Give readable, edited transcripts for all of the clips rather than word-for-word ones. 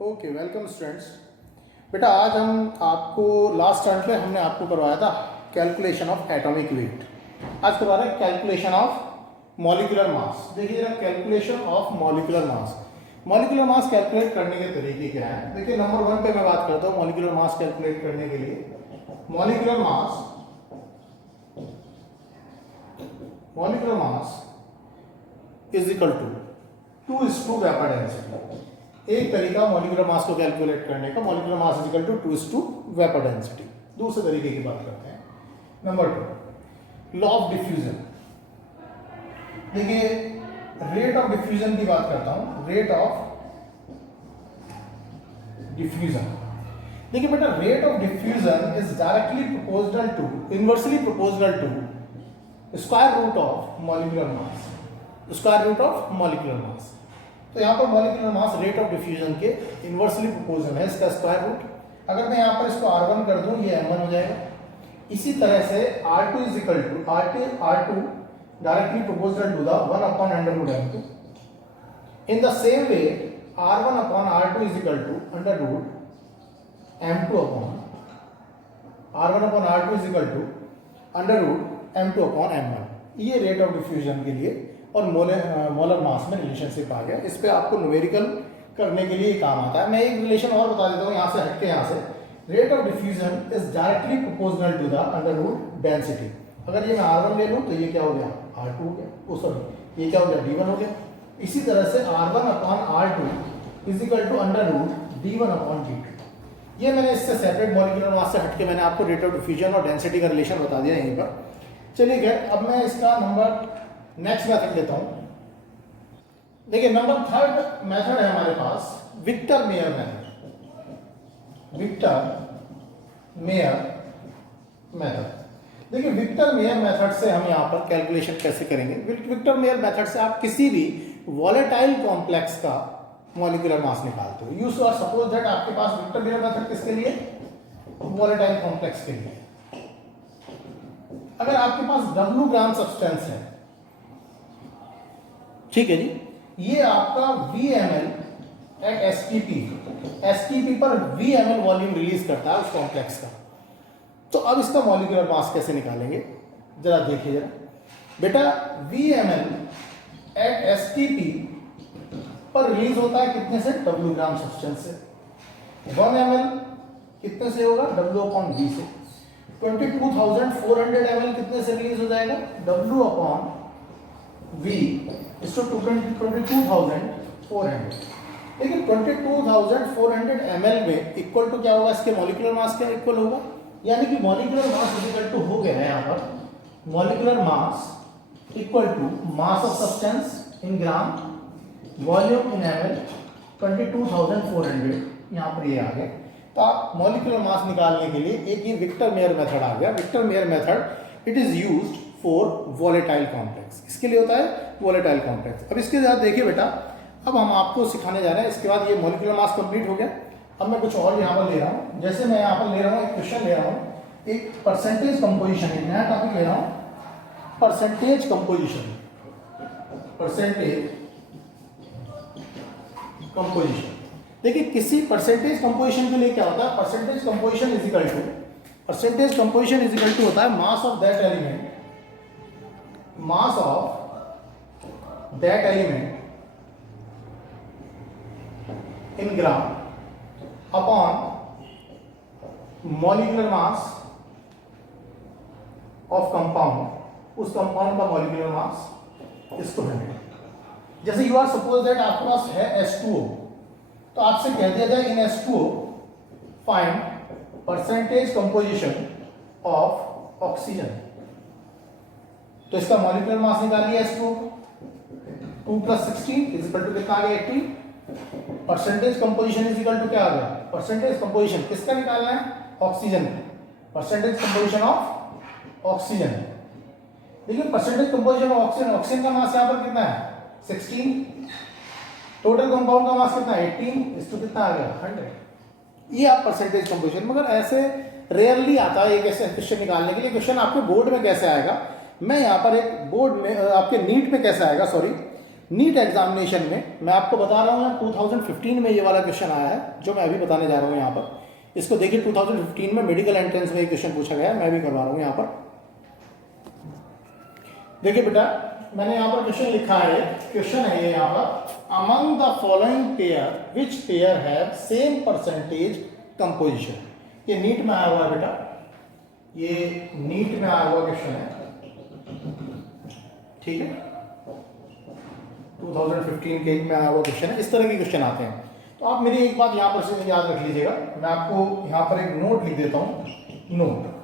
Okay, welcome students. बेटा आज हम आपको लास्ट टर्म पे हमने आपको करवाया था कैलकुलेशन ऑफ एटॉमिक वेट। आज करवा रहे हैं कैलकुलेशन ऑफ मॉलिक्यूलर मास। देखिए जरा, calculation of molecular mass. Molecular mass calculate करने के तरीके क्या हैं? देखिए नंबर 1 पे मैं बात करता हूँ मॉलिक्यूलर मास कैलकुलेट करने के लिए। Molecular mass is equal to 2:2 vapour density. एक तरीका मॉलिक्यूलर मास को कैलकुलेट करने का, molecular mass is equal to 2:2 vapour density. दूसरे तरीके की बात करते हैं। Number 2, law of diffusion. देखिए रेट ऑफ डिफ्यूजन की बात करता हूं। रेट ऑफ डिफ्यूजन, देखिए बेटा, rate of diffusion is directly proportional to, inversely proportional to square root of molecular mass. Square root of molecular मास। तो यहाँ पर molecular mass rate of diffusion के इनवर्सली प्रोपोर्शनल है, इसका स्क्वायर रूट। अगर मैं यहाँ पर इसको R1 कर दूं, ये M1 हो जाएगा। इसी तरह से R2 is equal to R2 directly proportional to the 1/√M2। In the same way R1/R2 is equal to √M2/R1/R2 is equal to √M2/M1। ये रेट ऑफ डिफ्यूजन के लिए और मोलर मास में रिलेशनशिप आ गया। इस पे आपको न्यूमेरिकल करने के लिए काम आता है। मैं एक रिलेशन और बता देता हूँ यहाँ से हटके। यहाँ से rate of diffusion is directly proportional to the √ density. अगर ये मैं R1 ले लूँ तो ये क्या हो गया, R2 हो गया। सॉरी, ये क्या हो गया, D1 हो गया। इसी तरह से R1/R2 is equal to √D1/D2। ये मैंने इससे सेपरेट मॉलिक्यूलर मास से हटके मैंने आपको रेट ऑफ डिफ्यूजन और डेंसिटी का रिलेशन बता दिया यहीं पर। चलिए खैर, अब मैं इसका नेक्स्ट मेथड लेता हूं। देखिए नंबर 3rd मेथड है हमारे पास, विक्टर मेयर मेथड। देखिए विक्टर मेयर मेथड से हम यहां पर कैलकुलेशन कैसे करेंगे। विक्टर मेयर मेथड से आप किसी भी वॉलेटाइल कॉम्प्लेक्स का मॉलिक्यूलर मास निकालते हो। यू आर सपोज दैट आपके पास विक्टर मेयर मेथड किसके लिए, वॉलेटाइल कॉम्प्लेक्स के लिए। अगर आपके पास W ग्राम सब्सटेंस है, ठीक है जी, ये आपका VmL एट एसटीपी पर VmL वॉल्यूम रिलीज करता है उस कॉम्प्लेक्स का। तो अब इसका मॉलिक्यूलर मास कैसे निकालेंगे, जरा देखिए जरा बेटा। VmL एट एसटीपी पर रिलीज होता है कितने से, W ग्राम सब्सटेंस से। 1 ml कितने से होगा, W/V से। 22,400 ml कितने से रिलीज हो जाएगा, W/V इसको 22,400। लेकिन 22,400 ml में इक्वल टू क्या होगा, इसके मॉलिक्यूलर मास क्या इक्वल होगा, यानी कि मॉलिक्यूलर मास इक्वल टू हो गया है यहाँ पर, molecular mass equal to mass of substance in gram, volume in ml, 22,400 यहाँ पर ये आ गया। तो आप मॉलिक्यूलर मास निकालने के लिए एक ये विक्टर मेयर मेथड आ गया। Victor Meyer method it is used for volatile complex. इसके लिए होता है वॉलेटाइल कॉम्प्लेक्स। अब इसके साथ देखिए बेटा, अब हम आपको सिखाने जा रहे हैं। इसके बाद ये मॉलिक्यूलर मास कंप्लीट हो गया। अब मैं कुछ और यहाँ पर ले रहा हूँ। जैसे मैं यहाँ पर ले रहा हूँ, एक क्वेश्चन ले रहा हूँ, एक परसेंटेज कंपोजिशन, एक नया टॉपिक ले रहा हूँ, परसेंटेज कंपोजिशन। देखिए किसी परसेंटेज कंपोजिशन के लिए क्या होता है, percentage composition is equal to होता है mass of that element in gram upon molecular mass of compound. उस कंपाउंड का मॉलिक्यूलर मास इसको 100। जैसे यू आर सपोज दैट आपके पास है H2O, तो आपसे कह दिया जाए इन H2O find percentage composition of oxygen. तो इसका मॉलिक्यूलर मास निकालिए H2O। 2 + 16 इज इक्वल टू कितना आ गया, 80। Percentage composition is equal to क्या आ गया, परसेंटेज कंपोजिशन किसका निकालना है, oxygen. Percentage composition of oxygen. देखिए percentage composition of oxygen, oxygen का मास यहाँ पर कितना है, 16। टोटल कंपाउंड का मास कितना है, 18। इसको कितना आ गया, 100। ये आप परसेंटेज कंपोजिशन। मगर ऐसे रेयरली आता है एक ऐसे क्वेश्चन निकालने के लिए। क्वेश्चन आपके बोर्ड में कैसे आएगा, मैं यहाँ पर एक बोर्ड में आपके नीट में कैसे आएगा, सॉरी नीट एग्जामिनेशन में मैं आपको बता रहा हूँ 2015 में ये वाला क्वेश्चन आया है जो मैं अभी बताने जा रहा हूँ यहाँ पर। इसको देखिए 2015 में मेडिकल एंट्रेंस में ये क्वेश्चन पूछा गया है, मैं भी करवा रहा हूँ यहाँ पर। देखिए बेटा मैंने यहाँ पर क्वेश्चन लिखा है, क्वेश्चन है ये यहाँ पर, among the following pair which pair have same percentage composition. ये नीट में आया हुआ है बेटा, ये नीट में आया हुआ क्वेश्चन है, ठीक है, 2015 के में आया हुआ क्वेश्चन है। इस तरह के क्वेश्चन आते हैं तो आप मेरी एक बात यहाँ पर से याद रख लीजिएगा, मैं आपको यहाँ पर एक नोट लिख देता हूँ। नोट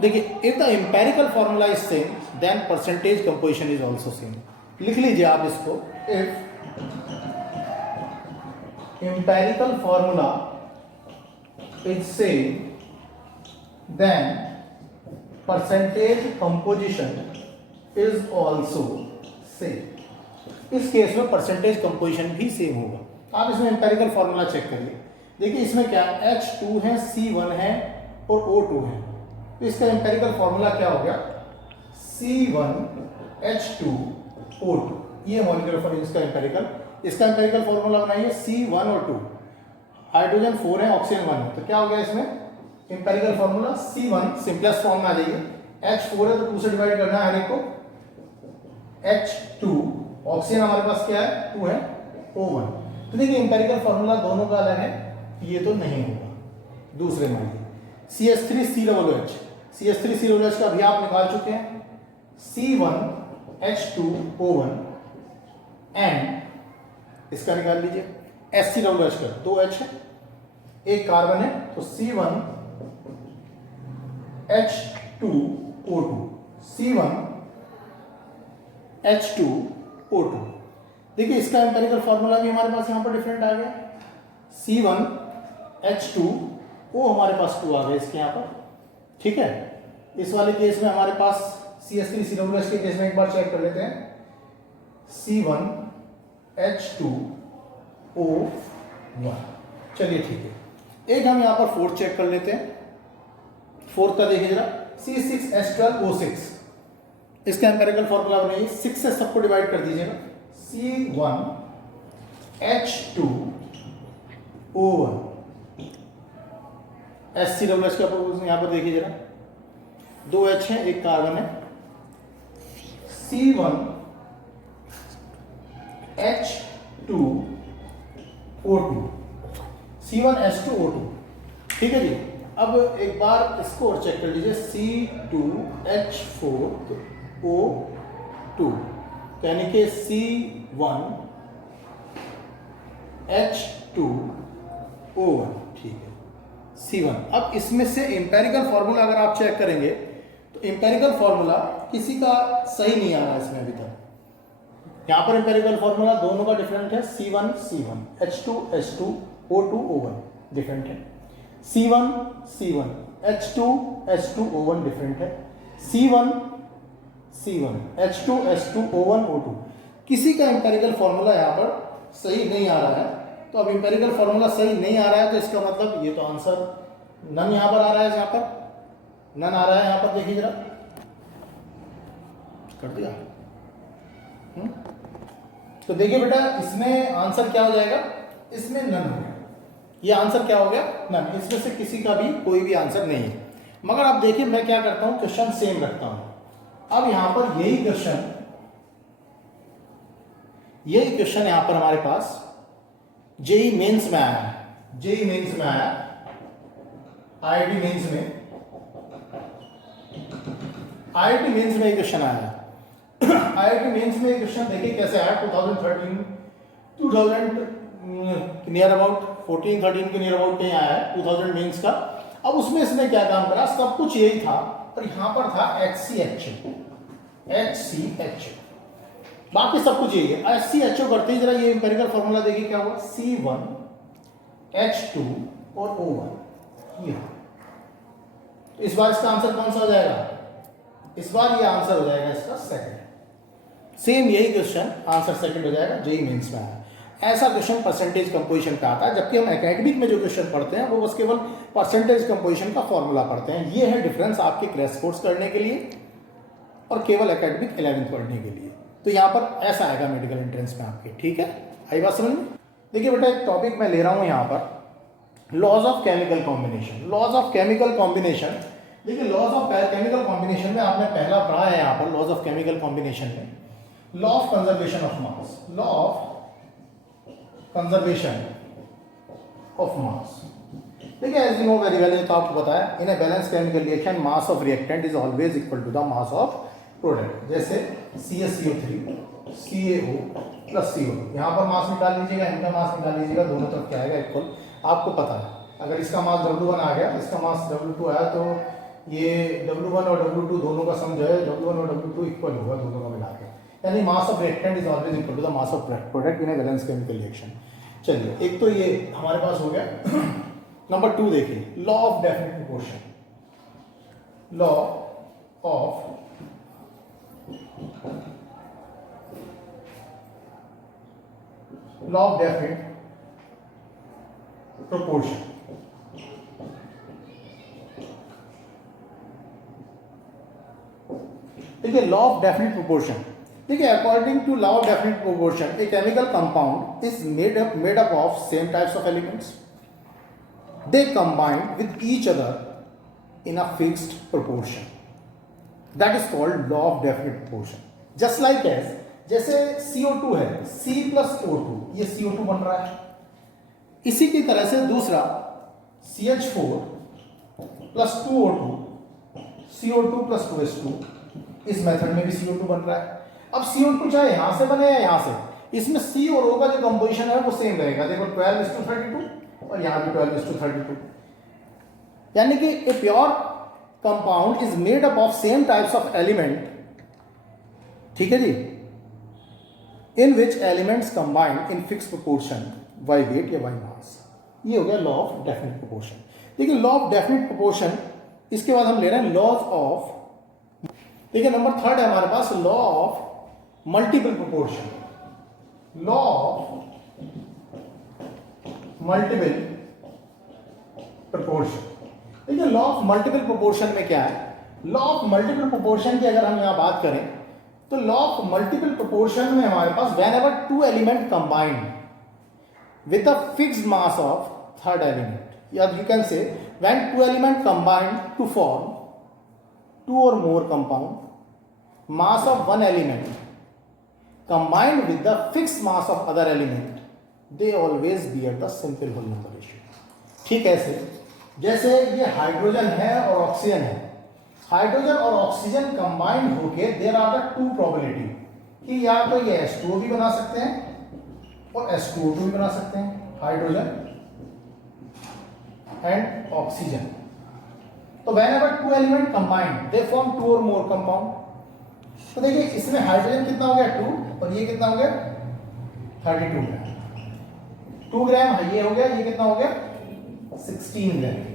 देखिए, if the empirical formula is same then percentage composition is also same. लिख लीजिए आप इसको, if empirical formula is same then percentage composition is also same. इस केस में परसेंटेज कंपोजिशन भी सेम होगा। आप इसमें एम्पेरिकल फॉर्मूला चेक करिए। देखिए इसमें क्या H2 है, C1 है और O2 है, तो इसका एम्पेरिकल फॉर्मूला क्या हो गया, C1H2O2। ये मॉलिक्यूलर फॉर्मूला इसका एम्पेरिकल। इसका एम्पेरिकल फॉर्मूला बनाइए, C1 और 2, हाइड्रोजन 4 है, ऑक्सीजन 1 है, तो क्या हो गया इसमें empirical formula, C1 simplest form में आ जाइए, H4 है तो 2 से डिवाइड करना है हर एक को, H2, ऑक्सीजन हमारे पास क्या है 2 है, O1। तो देखिए एम्पेरिकल फॉर्मूला दोनों का अलग है, ये तो नहीं होगा। दूसरे मानिए CH3COOH, CH3COOH का भी आप निकाल चुके हैं, C1H2O1 एंड इसका निकाल लीजिए HCOOH का 2H है, एक कार्बन है, तो C1H2O2, C1H2O2। देखिए इसका एम्पेरिकल फॉर्मूला भी हमारे पास यहाँ पर डिफरेंट आ गया, C1H2O हमारे पास 2 आ गए इसके यहाँ पर, ठीक है। इस वाले केस में हमारे पास CH3COOH के केस में एक बार चेक कर लेते हैं, C1H2O1। चलिए ठीक है, एक हम यहाँ पर फोर्थ चेक कर लेते हैं। फोर्थ का देखिए जरा, C6H12O6, इसका एम्पेरिकल फॉर्मूला बनाइए, 6 से सबको डिवाइड कर दीजिएगा, C1H2O1। HCOOH का प्रोपोर्शन यहाँ पर देखिए जरा, 2H है, एक कार्बन है, C1H2O2, C1H2O2, ठीक है जी। अब एक बार इसको और चेक कर लीजिए, C2H4O2, यानी कि C1H2O1, ठीक है, C1। अब इसमें से एम्पेरिकल फॉर्मूला अगर आप चेक करेंगे तो एम्पेरिकल फॉर्मूला किसी का सही नहीं आ रहा है इसमें अभी तक। यहाँ पर एम्पेरिकल फॉर्मूला दोनों का डिफरेंट है, C1 H2 O2 O1 different है, C1 H2 O1 डिफरेंट है, C1 H2 O1 O2। किसी का एम्पेरिकल फॉर्मूला यहाँ पर सही नहीं आ रहा है। तो अब एम्पेरिकल फॉर्मूला सही नहीं आ रहा है तो इसका मतलब ये तो आंसर नन यहाँ पर आ रहा है, यहाँ पर नन आ रहा है, यहाँ पर देखिए जरा, कर दिया। तो देखिए बेटा इसमें आंसर क्या हो जाएगा, इसमें नन हो गया, ये आंसर क्या हो गया नन। इसमें से किसी का भी कोई भी आंसर नहीं है। मगर आप देखिए मैं क्या करता हूं, क्वेश्चन सेम रखता हूं। अब यहां पर यही क्वेश्चन यहां पर हमारे पास जेई मेंस में आया है, जेई मेंस में आया, आईआईटी मेंस में, आईआईटी मेंस में क्वेश्चन आया है। आईआईटी मेंस में क्वेश्चन देखिए कैसे आया, 2013 नियर अबाउट 14-13 के नियर अबाउट कहीं आया है 2000 मेंस का। अब उसमें इसने क्या काम करा, सब कुछ यही था और यहां पर था HCHO, बाकी सब कुछ यही है। HCHO करते ही जरा ये एम्पेरिकल फॉर्मूला देखिए क्या हुआ, C1H2 और O1, ये इस बार इसका आंसर कौन सा हो जाएगा, इस बार ये आंसर हो जाएगा इसका सेकंड। सेम यही क्वेश्चन आंसर सेकंड हो जाएगा, जेई मेंस में आया। ऐसा क्वेश्चन परसेंटेज कंपोजिशन का आता है, जबकि हम एकेडमिक में जो क्वेश्चन पढ़ते हैं वो बस केवल परसेंटेज कंपोजिशन का फॉर्मूला पढ़ते हैं। ये है डिफरेंस आपके क्रैश कोर्स करने के लिए और केवल एकेडमिक 11th पढ़ने के लिए। तो यहाँ पर ऐसा आएगा मेडिकल एंट्रेंस में आपके, ठीक है, आई बात समझ में। देखिए बेटा एक टॉपिक मैं ले रहा हूँ यहाँ पर, laws of chemical combination. Laws of chemical combination, देखिए लॉज ऑफ केमिकल कॉम्बिनेशन में आपने पहला पढ़ा है यहाँ पर, लॉज ऑफ केमिकल कॉम्बिनेशन में law of conservation of mass, law of conservation of mass. देखिए as you know very well, तो आपको पता है, in a balance chemical reaction mass of reactant is always equal to the mass of product. जैसे CaCO3 CaO plus CO2, यहाँ पर मास निकाल लीजिएगा, इनका मास निकाल लीजिएगा, दोनों तरफ क्या आएगा इक्वल, आपको पता है। अगर इसका मास W1 आ गया, इसका मास W2 आया, तो ये W1 और W2 दोनों का सम जो है W1 और W2 इक्वल होगा दोनों का मिला के, यानी mass of reactant is always equal to the mass of product in a balance chemical reaction. चलिए एक तो ये हमारे पास हो गया। नंबर 2 देखिए, law of definite proportion. Law of definite proportion. देखिए लॉ ऑफ डेफिनेट प्रोपोर्शन, देखिए according to law of definite proportion a chemical compound is made up of same types of elements, they combine with each other in a fixed proportion, that is called law of definite proportion. just like as, जैसे CO2 है, C plus O2, ये CO2 बन रहा है, इसी की तरह से दूसरा CH4 plus 2O2 CO2 plus 2H2, इस मेथड में भी CO2 बन रहा है। अब CO2 चाहे यहां से बने या यहां से, इसमें C और O का जो कंपोजिशन है वो सेम रहेगा। देखो 12:32 और यहां भी 12:32, यानी कि a pure compound is made up of same types of element, ठीक है जी, in which elements combine in fix proportion by weight या बाय मास। ये हो गया लॉ ऑफ डेफिनेट प्रोपोर्शन। देखिए लॉ ऑफ डेफिनेट प्रोपोर्शन, इसके बाद हम ले रहे हैं लॉज ऑफ, देखिए नंबर 3 है हमारे पास, law of multiple proportion. Law of multiple proportion. देखिए लॉ ऑफ मल्टीपल प्रोपोर्शन में क्या है, लॉ ऑफ मल्टीपल प्रोपोर्शन की अगर हम यहां बात करें तो लॉ ऑफ मल्टीपल प्रोपोर्शन में हमारे पास whenever 2 element combined with a fixed mass of third element, या you can say when 2 element combined to form 2 or more compound, mass of one element combined with the fixed mass of other element, they always bear the simple whole number ratio। ठीक है, जैसे ये hydrogen है और oxygen है, hydrogen और oxygen combined होके there are the 2 probability कि या तो ये H2O भी बना सकते हैं और H2O2 भी बना सकते हैं, हाइड्रोजन एंड ऑक्सीजन। तो whenever 2 element combined they form 2 or more compound. तो देखिए इसमें हाइड्रोजन कितना हो गया 2 और ये कितना हो गया 32 ग्राम, 2 ग्राम ये हो गया, ये कितना हो गया 16 ग्राम।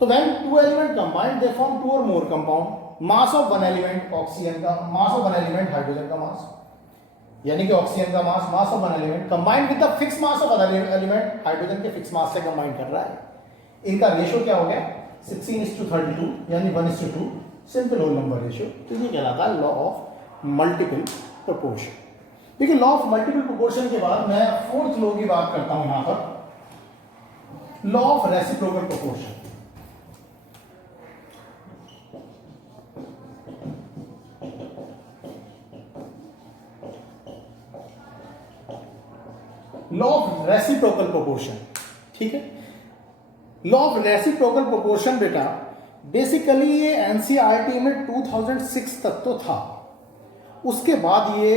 तो when 2 element combined they form 2 or more compound, mass of 1 element oxygen का, मास ऑफ 1 एलिमेंट हाइड्रोजन का मास, यानी कि ऑक्सीजन का mass, mass of 1 element combined with the fix mass of other element, hydrogen के फिक्स मास से combine कर रहा है। इनका रेशियो क्या हो गया 16:32, यानी 1:2, सिंपल होल नंबर रेशियो। तो ये कहलाता है लॉ ऑफ मल्टीपल प्रोपोर्शन। देखिए लॉ ऑफ मल्टीपल प्रोपोर्शन के बाद मैं 4th लॉ की बात करता हूं यहां पर, law of reciprocal proportion. Law of reciprocal proportion, ठीक है। लॉ ऑफ रेसिप्रोकल प्रोपोर्शन बेटा बेसिकली ये एनसीईआरटी में 2006 तक तो था, उसके बाद ये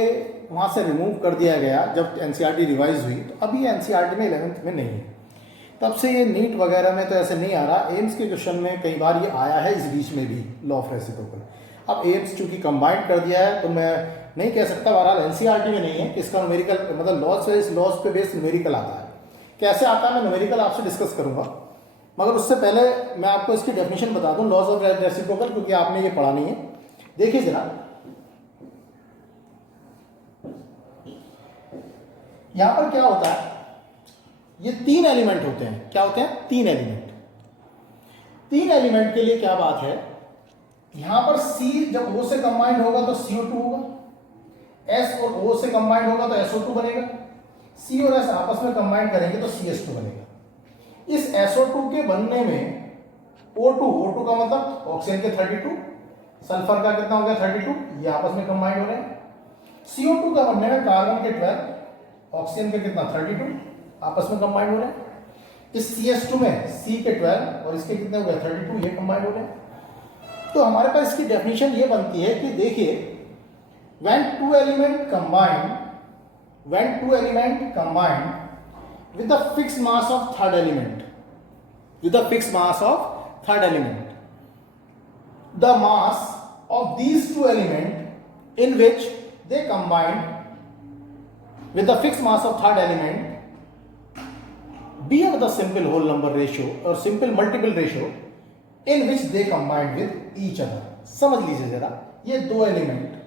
वहाँ से रिमूव कर दिया गया जब एनसीईआरटी रिवाइज हुई। तो अभी एनसीईआरटी में 11th में नहीं है, तब से ये नीट वगैरह में तो ऐसे नहीं आ रहा। एम्स के क्वेश्चन में कई बार ये आया है इस बीच में भी लॉ ऑफ रेसिप्रोकल। अब एम्स चूंकि कंबाइंड कर दिया है तो मैं नहीं कह सकता, बहरहाल एनसीईआरटी में नहीं है। इसका न्यूमेरिकल मतलब लॉज से, इस लॉज पे बेस्ड न्यूमेरिकल आता है। कैसे आता है मैं न्यूमेरिकल आपसे डिस्कस करूंगा, मगर उससे पहले मैं आपको इसकी डेफिनेशन बता दूं लॉज ऑफ रेसिप्रोकल, क्योंकि आपने ये पढ़ा नहीं है। देखिए जरा यहां पर क्या होता है, ये 3 एलिमेंट होते हैं। क्या होते हैं 3 एलिमेंट। 3 एलिमेंट के लिए क्या बात है, यहां पर C जब O से कंबाइंड होगा तो CO2 होगा, S और O से कंबाइंड होगा तो SO2 बनेगा, C और S आपस में कंबाइंड करेंगे तो CH2 बनेगा। इस SO2 के बनने में O2 का मतलब ऑक्सीजन के 32, सल्फर का कितना हो गया 32, ये आपस में कंबाइंड हो रहे हैं। CO2 का बनने में कार्बन के 12, ऑक्सीजन के कितना 32, आपस में कंबाइंड हो रहे हैं। इस CH2 में C के 12 और इसके कितने हो गए 32, ये कंबाइंड हो रहे हैं। तो हमारे पास इसकी डेफिनेशन ये बनती है कि देखिए when two element combine with the fixed mass of third element, the mass of these two elements in which they combine with the fixed mass of third element be of the simple whole number ratio or simple multiple ratio in which they combine with each other। समझ लीजिए जरा, ये दो element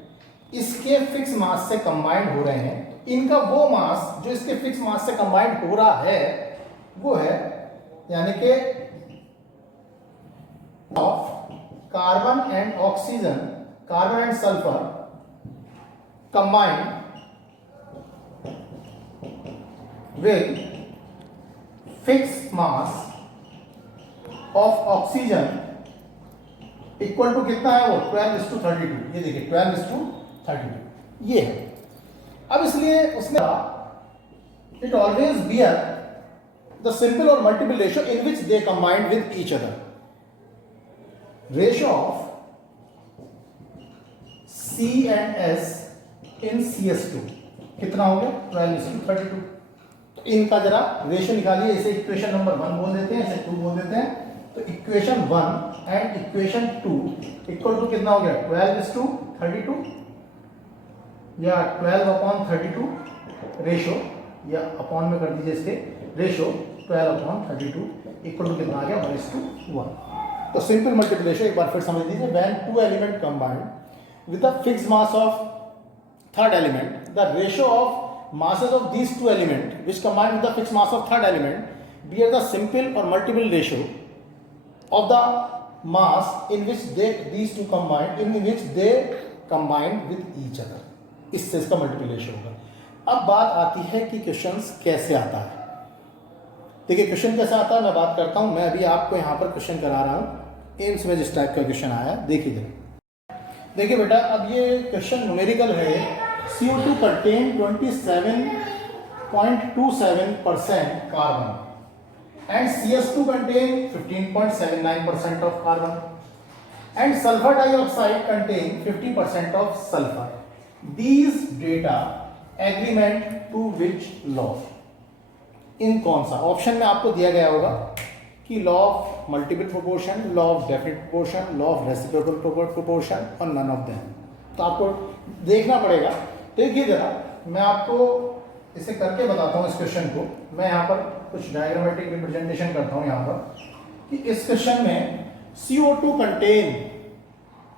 इसके fix mass से combined हो रहे हैं, इनका वो मास जो इसके फिक्स मास से कंबाइंड हो रहा है वो है यानी कि of carbon and oxygen, carbon and sulphur combined with fix mass of oxygen equal to कितना है वो 12:32। ये देखिए 12:32 ये है। अब इसलिए उसने it always bear the simple और multiple ratio in which they combined with each other. Ratio of C and S in CS2 कितना हो गया 12:32। तो इनका जरा रेशियो निकालिए, इसे इक्वेशन नंबर 1 बोल देते हैं, इसे 2 बोल देते हैं। तो equation 1 and equation 2 equal to कितना हो गया 12:32 या 12/32 रेशो, या अपॉन में कर दीजिए इसके रेशो 12/32 इक्वल टू कितना आ गया 1:1। तो सिंपल मल्टीप्लिकेशन एक बार फिर समझ लीजिए, when two element combined with the fixed mass of third element, the ratio of masses of these two elements which combine with the fixed mass of third element bear the simple or multiple ratio of the mass in which these two combine with each other। इससे इसका multiplication होगा। अब बात आती है कि questions कैसे आता है। देखिए क्वेश्चन कैसे आता है मैं बात करता हूं। मैं अभी आपको यहाँ पर क्वेश्चन करा रहा हूँ, एम्स में जिस टाइप का क्वेश्चन आया देखिए। देखिए बेटा, अब ये क्वेश्चन न्यूमेरिकल है। CO2 contain 27.27% carbon and CS2 contain 15.79% of carbon and sulfur dioxide contain 50% of sulfur। These data agreement to which law? इन कौन सा ऑप्शन में आपको दिया गया होगा कि law of multiple proportion, law of definite proportion, law of reciprocal proportion और none of them. तो आपको देखना पड़ेगा। देखिए जरा, मैं आपको इसे करके बताता हूँ इस क्वेश्चन को। मैं यहाँ पर कुछ डायग्रामेटिक रिप्रेजेंटेशन करता हूँ यहाँ पर कि इस क्वेश्चन में CO2 content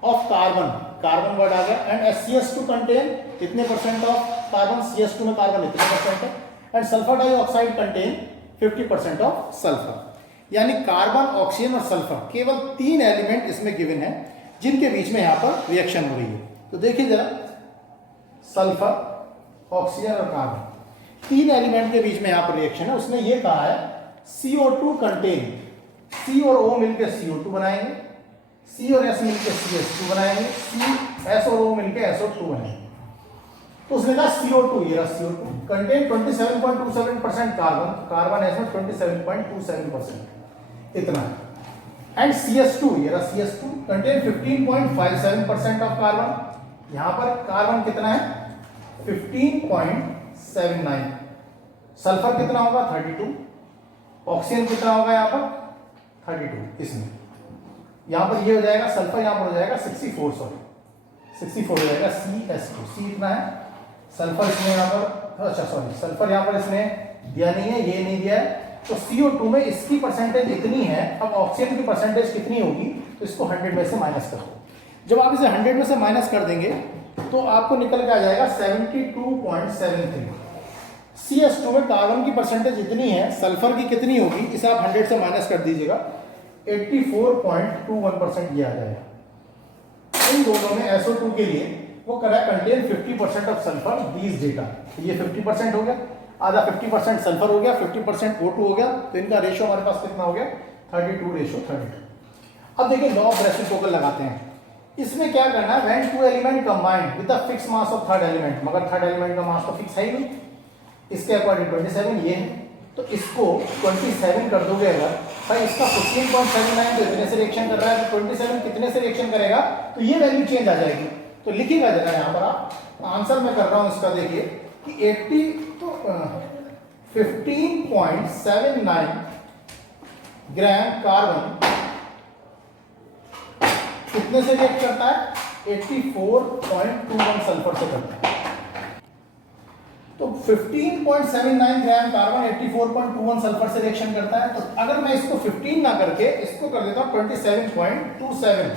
of carbon, carbon word आ गया, एंड CS2 कंटेन कितने परसेंट ऑफ कार्बन, CS2 में कार्बन इतने परसेंट है, and sulphur dioxide content 50% of sulphur. यानी कार्बन, ऑक्सीजन और सल्फर, केवल 3 एलिमेंट इसमें गिवन है जिनके बीच में यहाँ पर रिएक्शन हो रही है। तो देखिए जरा, सल्फर, ऑक्सीजन और कार्बन, 3 एलिमेंट के बीच में यहां पर रिएक्शन है। उसने ये कहा है CO2 कंटेन, C और O मिलकर CO2 बनाएंगे, C और S मिलकर CH2 बनाएंगे, S और O मिलकर SO2 बनाएंगे। तो उसने कहा CO2, ये रहा CO2 contain 27.27% carbon, carbon S में 27.27% इतना है, एंड CS2, ये रहा CS2 कंटेन 15.57% ऑफ कार्बन। यहां पर कार्बन कितना है 15.79, सल्फर कितना होगा 32, ऑक्सीजन कितना होगा यहां पर 32। इसमें यहां पर ये हो जाएगा, सल्फर यहां पर हो जाएगा 64 हो जाएगा CS2। C इतना है, सल्फर इसमें यहां पर, अच्छा सॉरी, सल्फर यहां पर इसने दिया नहीं है, ये नहीं दिया है। तो CO2 में इसकी परसेंटेज इतनी है, अब ऑक्सीजन की परसेंटेज कितनी होगी, तो इसको 100 में से माइनस कर दो। जब आप इसे 100 में से माइनस कर देंगे तो आपको निकल के आ जाएगा 72.73। CS2 में कार्बन की परसेंटेज इतनी है, सल्फर की कितनी होगी, इसे आप 100 से माइनस कर दीजिएगा, 84.21% ये आ जाएगा। इन दोनों में SO2 के लिए वो कर रहा है contain 50% of sulphur these data. ये 50% हो गया, आधा 50% सल्फर हो गया, 50% O2 हो गया, तो इनका रेशियो हमारे पास कितना हो गया 32:32। अब देखिए लॉ ऑफ रेसिप्रोकल लगाते हैं। इसमें क्या करना है, when two element combined with the fix mass of third element, मगर थर्ड एलिमेंट का मास तो फिक्स है ही नहीं, इसके अकॉर्डिंग 27 ये है, तो इसको 27 कर दोगे अगर, भाई इसका 15.79 तो इतने से रिएक्शन कर रहा है, तो 27 कितने से रिएक्शन करेगा, तो ये वैल्यू चेंज आ जाएगी। तो लिखिएगा जरा यहाँ पर आप, आंसर मैं कर रहा हूँ इसका, देखिए कि 80 तो 15.79 ग्राम कार्बन कितने से रिएक्ट करता है, 84.21 सल्फर से करता है। तो 15.79 ग्राम कार्बन 84.21 सल्फर से रिएक्शन करता है। तो अगर मैं इसको 15 ना करके इसको कर देता हूं 27.27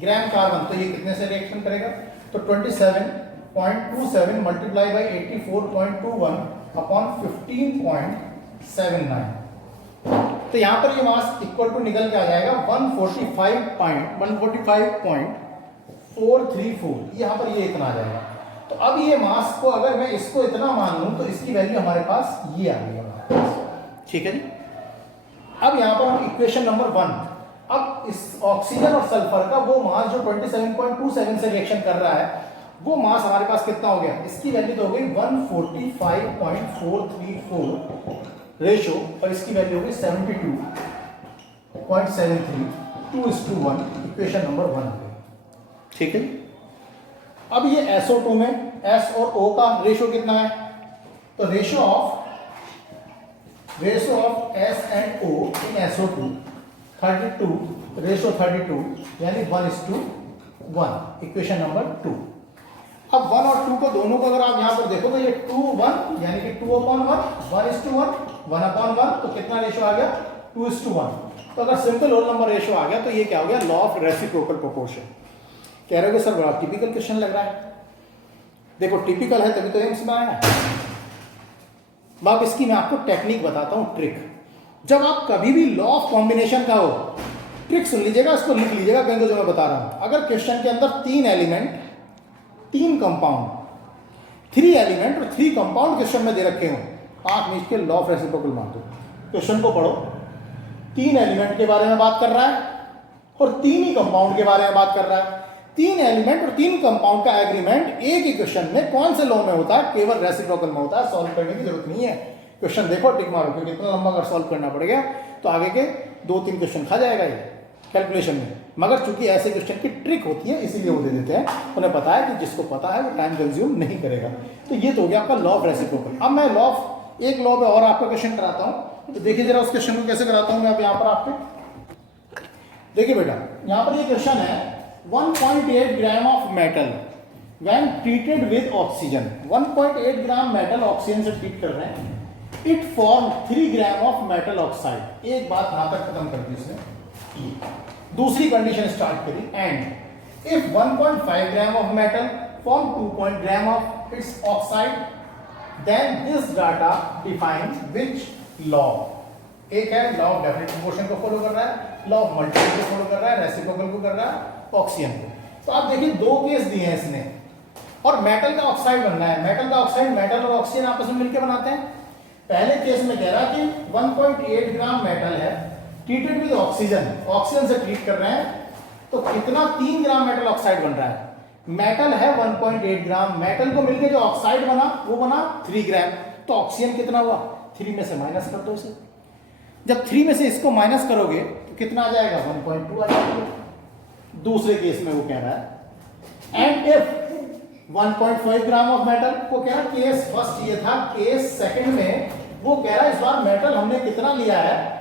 ग्राम कार्बन, तो ये कितने से रिएक्शन करेगा, तो 27.27 मल्टीप्लाई बाई 84.21 अपॉन 15.79, तो यहां पर ये मास इक्वल टू निकल के आ जाएगा 145.434, यहां पर ये इतना आ जाएगा। तो अब ये मास को अगर मैं इसको इतना मान लूं तो इसकी वैल्यू हमारे पास ये आ गई हमारे पास, ठीक है जी। अब यहां पर हम इक्वेशन नंबर 1, अब इस ऑक्सीजन और सल्फर का वो मास जो 27.27 से रिएक्शन कर रहा है, वो मास हमारे पास कितना हो गया, इसकी वैल्यू तो हो गई 145.434 रेशो, और इसकी वैल्यू हो गई 72.73, 2:1, इक्वेशन नंबर 1 हो गई, ठीक है। अब ये SO2 में S और O का रेशो कितना है, तो ratio of S and O in SO2 32, ratio 32 यानी 1:1, इक्वेशन नंबर 2। अब 1 और 2 को दोनों को अगर आप यहां पर देखो तो ये 2:1 यानी कि 2/1, 1:1, 1/1, तो कितना रेशो आ गया 2:1। तो अगर सिंपल होल नंबर रेशो आ गया तो ये क्या हो गया, लॉ ऑफ रेसिप्रोकल प्रोपोर्शन। कह रहे हो सर बड़ा टिपिकल क्वेश्चन लग रहा है, देखो टिपिकल है तभी तो एम्स में आया। अब इसकी मैं आपको टेक्निक बताता हूं, ट्रिक। जब आप कभी भी लॉ ऑफ कॉम्बिनेशन का हो, ट्रिक सुन लीजिएगा, इसको लिख लीजिएगा कहीं, जो मैं बता रहा हूं। अगर क्वेश्चन के अंदर 3 एलिमेंट 3 कंपाउंड, 3 एलिमेंट और 3 कंपाउंड क्वेश्चन में दे रखे हो, आप मीच के लॉ ऑफ रेसिप्रोकल मान दो। क्वेश्चन को पढ़ो, 3 एलिमेंट के बारे में बात कर रहा है और 3 ही कंपाउंड के बारे में बात कर रहा है। 3 एलिमेंट और 3 कंपाउंड का एग्रीमेंट एक ही क्वेश्चन में कौन से लॉ में होता है, केवल रेसिप्रोकल में होता है। सॉल्व करने की जरूरत नहीं है, क्वेश्चन देखो टिक मारो, क्योंकि इतना लंबा अगर सॉल्व करना पड़ेगा तो आगे के 2-3 क्वेश्चन खा जाएगा ये कैलकुलेशन में। मगर चूंकि ऐसे क्वेश्चन की ट्रिक होती है इसीलिए वो दे देते हैं, उन्हें पता है कि जिसको पता है वो टाइम कंज्यूम नहीं करेगा। तो ये तो हो गया आपका लॉ ऑफ रेसिप्रोकल। अब मैं एक लॉ पे और आपका क्वेश्चन कराता हूँ, तो देखिए जरा उस क्वेश्चन को कैसे कराता हूँ मैं। अब यहाँ पर आपके देखिए बेटा, यहाँ पर ये क्वेश्चन है 1.8 gram of metal when treated with oxygen. 1.8 gram metal oxygen से ट्रीट कर रहे हैं, it form 3 gram of metal oxide. एक बात यहां तक खत्म कर दी इसने, दूसरी कंडीशन स्टार्ट करी, and if 1.5 gram of metal form 2 gram of its oxide, then this data define which law. एक है लॉ ऑफ डेफिनेट प्रोपोर्शन को फॉलो कर रहा है, लॉ ऑफ मल्टीपल को फॉलो कर रहा है, रेसिप्रोकल को कर रहा है, ऑक्सीजन को। तो आप देखिए 2 केस दिए हैं इसने, और मेटल का ऑक्साइड बनना है। मेटल का ऑक्साइड मेटल और ऑक्सीजन आपस में मिलकर बनाते हैं। पहले केस में कह रहा है कि 1.8 ग्राम मेटल है, ट्रीटेड विद ऑक्सीजन, ऑक्सीजन से ट्रीट कर रहे हैं, तो कितना 3 ग्राम मेटल ऑक्साइड बन रहा है। मेटल है 1.8 ग्राम, मेटल को मिलकर जो ऑक्साइड बना वो बना 3 ग्राम, तो ऑक्सीजन कितना हुआ, 3 में से माइनस कर दो इसे। जब 3 में से इसको माइनस करोगे तो कितना आ जाएगा, 1.2 आ जाएगा। दूसरे केस में वो कह रहा है and if 1.5 gram of metal को कह रहा, केस फर्स्ट ये था, केस सेकंड में वो कह रहा है इस बार मेटल हमने कितना लिया है,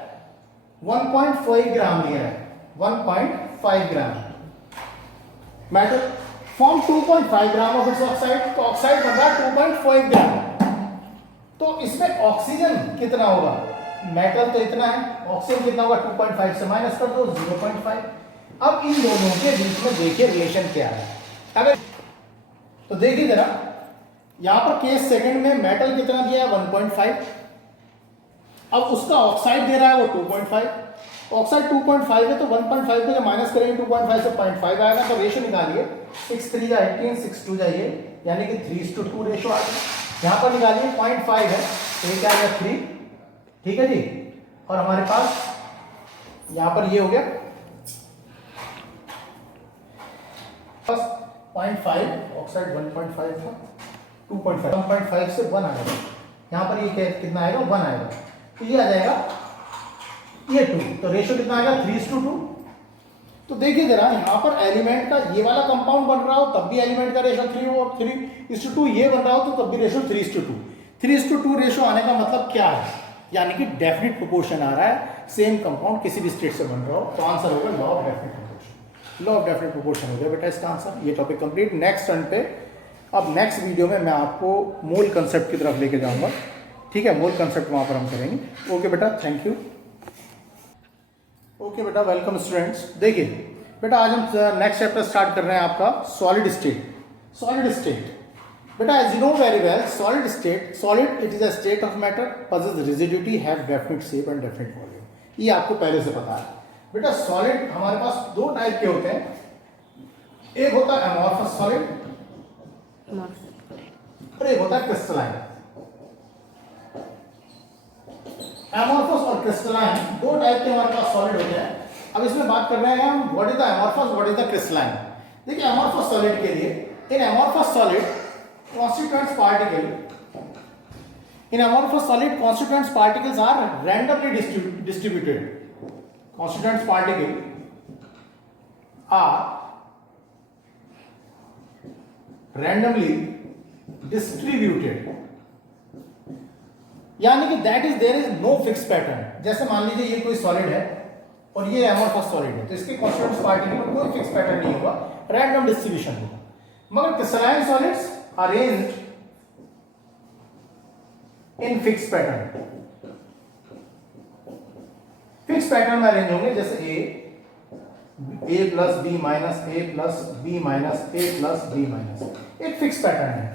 1.5 ग्राम लिया है, 1.5 gram metal form 2.5 gram of its oxide, तो ऑक्साइड बन रहा है 2.5 ग्राम। तो इसमें ऑक्सीजन कितना होगा, मेटल तो इतना है, ऑक्सीजन कितना होगा, 2.5 से माइनस कर दो 0.5। अब इन दोनों के बीच में देखिए रिलेशन क्या है। अगर तो देखिए जरा, यहां पर केस सेकंड में मेटल कितना दिया है, 1.5, अब उसका ऑक्साइड दे रहा है वो 2.5, ऑक्साइड 2.5 है, तो 1.5 को जब माइनस करेंगे 2.5 से 0.5 आएगा, तो रेशियो निकालिए 6 3 जा 18, 6 2 जा ये, यानी कि 3:2 रेशो आ गया। यहाँ पर निकालिए 0.5 है तो ये क्या आ गया 3, ठीक है जी। और हमारे पास यहाँ पर ये हो गया 0.5, ऑक्साइड 1.5 था, 2.5, 1.5 से 1 आएगा। यहाँ पर ये कितना आएगा 1 आएगा, तो ये आ जाएगा ये 2, तो रेशो कितना आएगा 3:2। तो देखिए जरा यहाँ पर एलिमेंट का ये वाला कंपाउंड बन रहा हो तब भी एलिमेंट का रेशो 3 और 3:2, ये बन रहा हो तो तब भी रेशो 3:2। 3:2 रेशो आने का मतलब क्या है, यानी कि डेफिनेट प्रोपोर्शन आ रहा है, सेम कंपाउंड किसी भी स्टेट से बन रहा हो, तो आंसर होगा law of definite proportion. Law of definite proportion हो गया बेटा इसका आंसर। ये टॉपिक कंप्लीट। नेक्स्ट टर्न पे अब नेक्स्ट वीडियो में मैं आपको मोल कंसेप्ट की तरफ लेके जाऊंगा, ठीक है, मोल कंसेप्ट वहां पर हम करेंगे। ओके बेटा, थैंक यू। ओके बेटा, वेलकम स्टूडेंट्स। देखिए बेटा आज हम नेक्स्ट चैप्टर स्टार्ट कर रहे हैं आपका सॉलिड स्टेट। सॉलिड स्टेट बेटा as you know very well, solid state, solid it is a state of matter, possess rigidity, have definite shape and definite volume। ये आपको पहले से पता है बेटा। सॉलिड हमारे पास दो टाइप के होते हैं, एक होता है अमॉर्फस सॉलिड और एक होता है क्रिस्टलाइन। एमॉर्फस और क्रिस्टलाइन दो टाइप के हमारे पास सॉलिड होते हैं। अब इसमें बात कर रहे हैं हम what is the amorphous, what is the crystalline. देखिए एमॉर्फस सॉलिड के लिए, in amorphous solid constituents particle, in amorphous solid constituents particles are randomly distributed, constituents particle are randomly distributed, यानी कि that is there is no fix pattern. जैसे मान लीजिए ये कोई सॉलिड है और ये एमॉर्फस सॉलिड है, तो इसके constituents particle में कोई फिक्स पैटर्न नहीं होगा, रैंडम डिस्ट्रीब्यूशन होगा। मगर crystalline solids arranged in fixed pattern, fix pattern में अरेंज होंगे, जैसे a plus B minus a plus B minus a plus B minus, एक फिक्स पैटर्न है,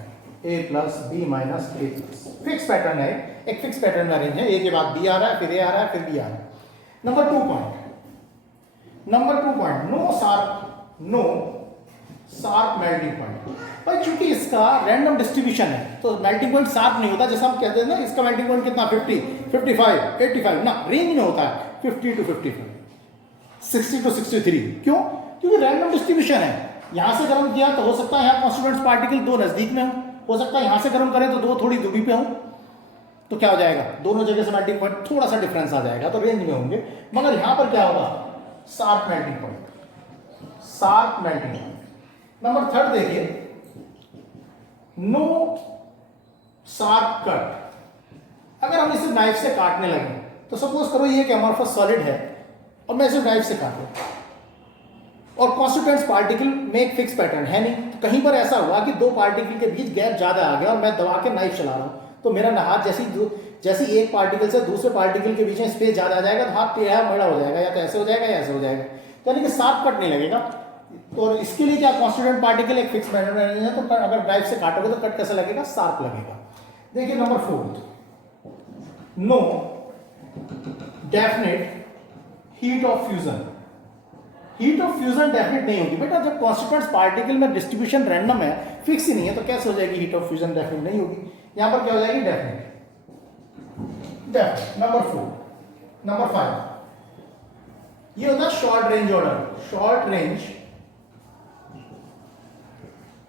a plus B minus a plus, fix pattern है, एक fix pattern में arrange है, a के बाद b आ रहा है, फिर a आ रहा है, फिर b आ रहा है। Number 2 point, no sharp melting point. भाई चूंकि इसका रैंडम डिस्ट्रीब्यूशन है तो मेल्टिंग पॉइंट शार्प नहीं होता, जैसा हम कहते हैं ना इसका मेल्टिंग पॉइंट कितना 50, 55, 85 ना, रेंज में होता है 50 to 55, 60 to 63। क्यों? क्योंकि रैंडम डिस्ट्रीब्यूशन है। यहां से गर्म किया तो हो सकता है यहाँ कॉन्स्टिट्यूएंट्स पार्टिकल दो नजदीक में हो सकता है यहां से गर्म करें तो दो थोड़ी दूरी पे हो, तो क्या हो जाएगा, दोनों जगह से मेल्टिंग पॉइंट थोड़ा सा डिफरेंस आ जाएगा, तो रेंज में होंगे। मगर यहां पर क्या होगा, sharp melting point, sharp melting point. Number 3 देखिए, नो शार्प कट। अगर हम इसे नाइफ से काटने लगे तो सपोज करो ये एक एमॉर्फस सॉलिड है और मैं इसे नाइफ से काटूं और कॉन्स्टिट्यूएंट्स पार्टिकल में एक फिक्स पैटर्न है नहीं, तो कहीं पर ऐसा हुआ कि दो पार्टिकल के बीच गैप ज्यादा आ गया और मैं दबा के नाइफ चला रहा हूं, तो मेरा हाथ जैसे एक पार्टिकल से दूसरे पार्टिकल के बीच में स्पेस ज्यादा आ जाएगा तो हाथ टेढ़ा मेढ़ा हो जाएगा, या तो ऐसे हो जाएगा या ऐसे हो जाएगा, यानी कि शार्प कट नहीं लगेगा। और इसके लिए क्या, कॉन्स्टिट्यूएंट पार्टिकल एक फिक्स पैटर्न में नहीं है, तो अगर नाइफ से काटोगे तो कट कैसा लगेगा, शार्प लगेगा। देखिए number 4, no definite heat of fusion. Heat of fusion definite नहीं होगी बेटा, जब कॉन्स्टिट्यूएंट्स पार्टिकल में डिस्ट्रीब्यूशन रैंडम है, फिक्स ही नहीं है, तो कैसे हो जाएगी हीट ऑफ फ्यूजन, डेफिनेट नहीं होगी। यहां पर क्या हो जाएगी, डेफिनेट। नंबर 4, नंबर 5 ये होता है short range order, short range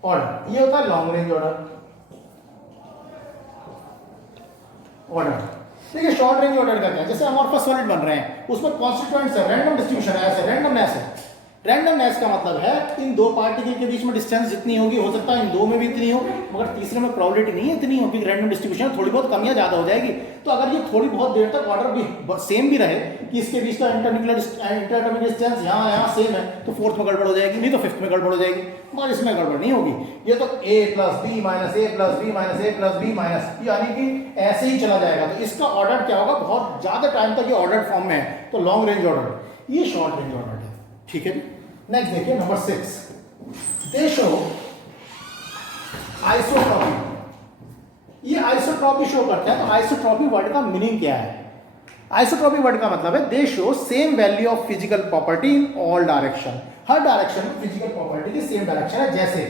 order, ये होता है लॉन्ग रेंज ऑर्डर। देखिए शॉर्ट रेंज ऑर्डर का क्या है, जैसे अमॉर्फस सॉलिड बन रहे हैं उसमें कॉन्स्टिट्यूएंट्स है, रैंडम डिस्ट्रीब्यूशन है, ऐसे रैंडमनेस है। रैंडमनेस का मतलब है इन दो पार्टिकल के बीच में डिस्टेंस जितनी होगी हो सकता है इन दो में भी इतनी हो, मगर तीसरे में प्रोबेबिलिटी नहीं है इतनी हो, क्योंकि रैंडम डिस्ट्रीब्यूशन थोड़ी बहुत कमियां ज्यादा हो जाएगी। तो अगर ये थोड़ी बहुत देर तक ऑर्डर भी सेम भी रहे कि इसके बीच का इंटरमीडिएट डिस्टेंस यहाँ सेम है, तो फोर्थ में गड़बड़ हो जाएगी, नहीं तो फिफ्थ में गड़बड़ हो जाएगी, मगर इसमें गड़बड़ नहीं होगी। ये तो a plus B minus A plus B minus A plus B minus, यानी कि ऐसे ही चला जाएगा। तो इसका ऑर्डर क्या होगा, बहुत ज्यादा टाइम तक ये ऑर्डर फॉर्म में है, तो लॉन्ग रेंज ऑर्डर, ये शॉर्ट रेंज ऑर्डर है। ठीक है, नेक्स्ट देखिए नंबर 6, दे शो आइसोट्रॉपी। ये आइसोट्रॉपी शो करता है। तो आइसोट्रॉपी वर्ड का मीनिंग क्या है, आइसोट्रॉपी वर्ड का मतलब है दे show same value of physical property in all direction. Her direction में फिजिकल प्रॉपर्टी की सेम डायरेक्शन है। जैसे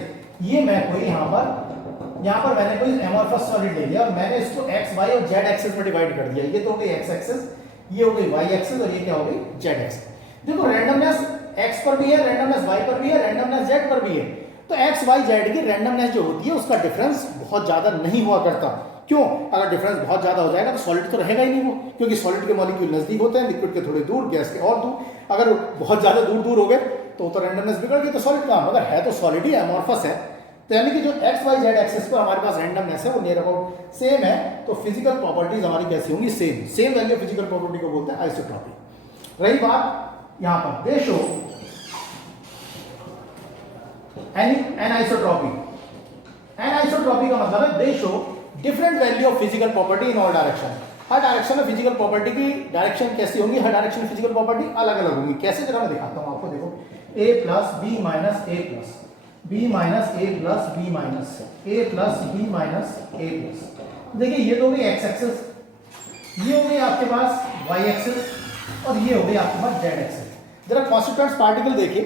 ये मैं कोई यहाँ पर मैंने कोई एमोर्फस सॉलिड ले लिया और मैंने इसको एक्स वाई और जेड एक्सिस में डिवाइड कर दिया। ये तो हो गई एक्स एक्सिस, ये हो गई वाई एक्सिस और ये क्या हो गई जेड एक्सिस। देखो रैंडमनेस एक्स पर भी है, रैंडमनेस वाई पर भी है, रैंडमनेस जेड पर भी है। तो एक्स वाई जेड की रैंडमनेस जो होती है उसका डिफरेंस बहुत ज्यादा नहीं हुआ करता। क्यों? अगर डिफरेंस बहुत ज्यादा हो जाएगा तो सॉलिड तो रहेगा ही नहीं वो, क्योंकि सॉलिड के मॉलिक्यूल नजदीक होते हैं, लिक्विड के थोड़े दूर, गैस के और दूर। अगर बहुत ज्यादा दूर दूर हो गए तो रैंडमनेस बिगड़ गई, तो सॉलिड कहाँ? मगर है तो सॉलिड ही, एमोर्फस है। तो यानी कि जो एक्स वाई जेड एक्सिस पर हमारे पास रैंडमनेस है वो नियर अबाउट सेम है। तो फिजिकल प्रॉपर्टीज हमारी कैसी होंगी? सेम वैल्यू फिजिकल प्रॉपर्टी को बोलते हैं आइसोट्रॉपी। रही बात यहाँ पर दे शो एनिसोट्रॉपी। एनिसोट्रॉपी का मतलब है दे show different value of physical property in all direction. Her direction में फिजिकल प्रॉपर्टी की डायरेक्शन कैसी होंगी? हर डायरेक्शन में फिजिकल प्रॉपर्टी अलग अलग होंगी। कैसे? जरा मैं दिखाता हूं आपको। देखो a plus B minus A plus B minus A plus B minus A plus B minus A plus. देखिए ये तो हो गई एक्स एक्सिस, ये हो गई आपके पास वाई एक्सिस और ये हो गई आपके पास जेड एक्सिस। जरा कॉन्स्टिट्यूएंट्स पार्टिकल देखिए।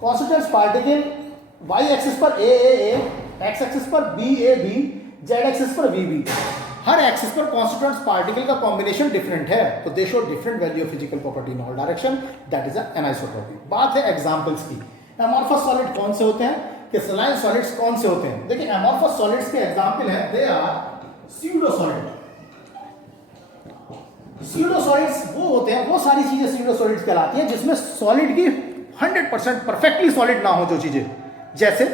कॉन्स्टिट्यूएंट्स पार्टिकल वाई एक्सिस पर ए, एक्स एक्सिस पर B A B, Z axis पर वी बी। हर एक्सिस पर कॉन्स्टिट्यूएंट्स पार्टिकल का कॉम्बिनेशन डिफरेंट है, तो they show different value of physical property in all direction, that is anisotropy. बात है एग्जांपल्स की। एमोर्फस सॉलिड कौन से होते हैं? क्रिस्टलाइन सॉलिड्स कौन से होते हैं? देखिए एमोर्फस सॉलिड्स के एग्जांपल हैं, they are pseudo solid. Pseudo solids वो होते हैं, वो सारी चीजें स्यूडो सॉलिड्स कहलाती हैं जिसमें सॉलिड की 100% परफेक्टली सॉलिड ना हो जो चीजें। जैसे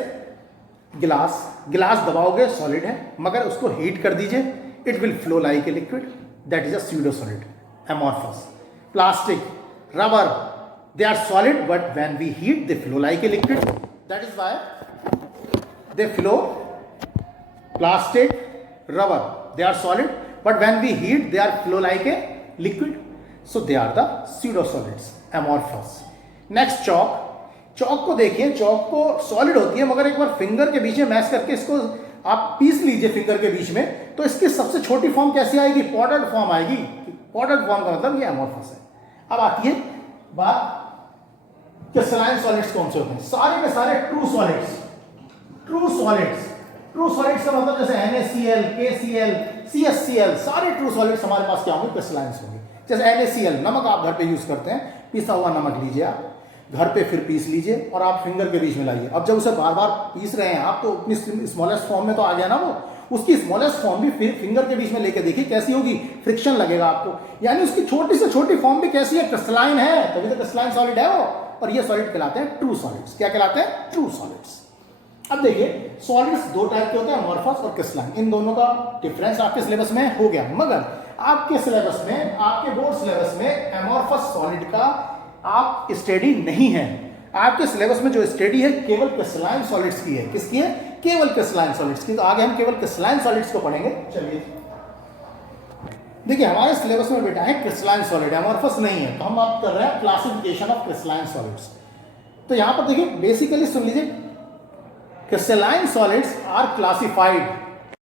गिलास दबाओगे सॉलिड है, मगर उसको हीट कर दीजिए, it will flow like a liquid, that is a pseudo solid, amorphous. Plastic, rubber, they are solid but when we heat they flow like a liquid, that is why they flow. Plastic, rubber, they are solid but when we heat they are flow like a liquid, so they are the pseudo solids, amorphous. Next chalk को देखिए, चौक को solid होती है मगर एक बार finger के बीच में mash करके इसको आप पीस लीजिए फिंगर के बीच में, तो इसकी सबसे छोटी फॉर्म कैसी आएगी? पॉडर्ड फॉर्म आएगी। पॉडर्ड फॉर्म का मतलब ये एमोर्फस है। अब आती है बात क्रिस्टलाइन सॉलिड्स कौन से होते हैं? सारे के सारे ट्रू सॉलिड्स। ट्रू सॉलिड्स का मतलब जैसे NaCl, KCl, CHCl, सारे ट्रू सॉलिड्स हमारे पास क्या होंगे? क्रिस्टलाइन होंगे। जैसे NaCl, नमक आप घर पे यूज करते हैं, पिसा हुआ नमक लीजिए आप घर पे, फिर पीस लीजिए और आप फिंगर के बीच में लाइए। अब जब उसे बार बार पीस रहे हैं आप, तो अपनी स्मॉलेस्ट फॉर्म में तो आ गया ना वो, उसकी स्मॉलेस्ट फॉर्म भी फिंगर के बीच में लेके देखिए कैसी होगी? फ्रिक्शन लगेगा आपको। यानी उसकी छोटी से छोटी फॉर्म भी कैसी है? क्रिस्टलाइन है, तभी तो क्रिस्टलाइन सॉलिड है वो। और ये सॉलिड कहलाते हैं ट्रू सॉलिड्स। क्या कहलाते हैं? True solids. अब देखिए सॉलिड्स दो टाइप के होते हैं, एमोर्फस और क्रिस्टलाइन। इन दोनों का डिफरेंस आपके सिलेबस में हो गया, मगर आपके सिलेबस में, आपके बोर्ड सिलेबस में एमोर्फस सॉलिड का आप स्टडी नहीं है। आपके सिलेबस में जो स्टडी है केवल क्रिस्टलाइन सॉलिड्स की है। किसकी है? केवल क्रिस्टलाइन सॉलिड्स की। तो आगे हम केवल क्रिस्टलाइन सॉलिड्स को पढ़ेंगे। चलिए देखिए हमारे सिलेबस में बेटा है क्रिस्टलाइन सॉलिड, एमोर्फस नहीं है। तो हम बात कर रहे हैं क्लासिफिकेशन ऑफ क्रिस्टलाइन सॉलिड्स। तो यहां पर देखिए बेसिकली सुन लीजिए, क्रिस्टलाइन सॉलिड्स आर क्लासिफाइड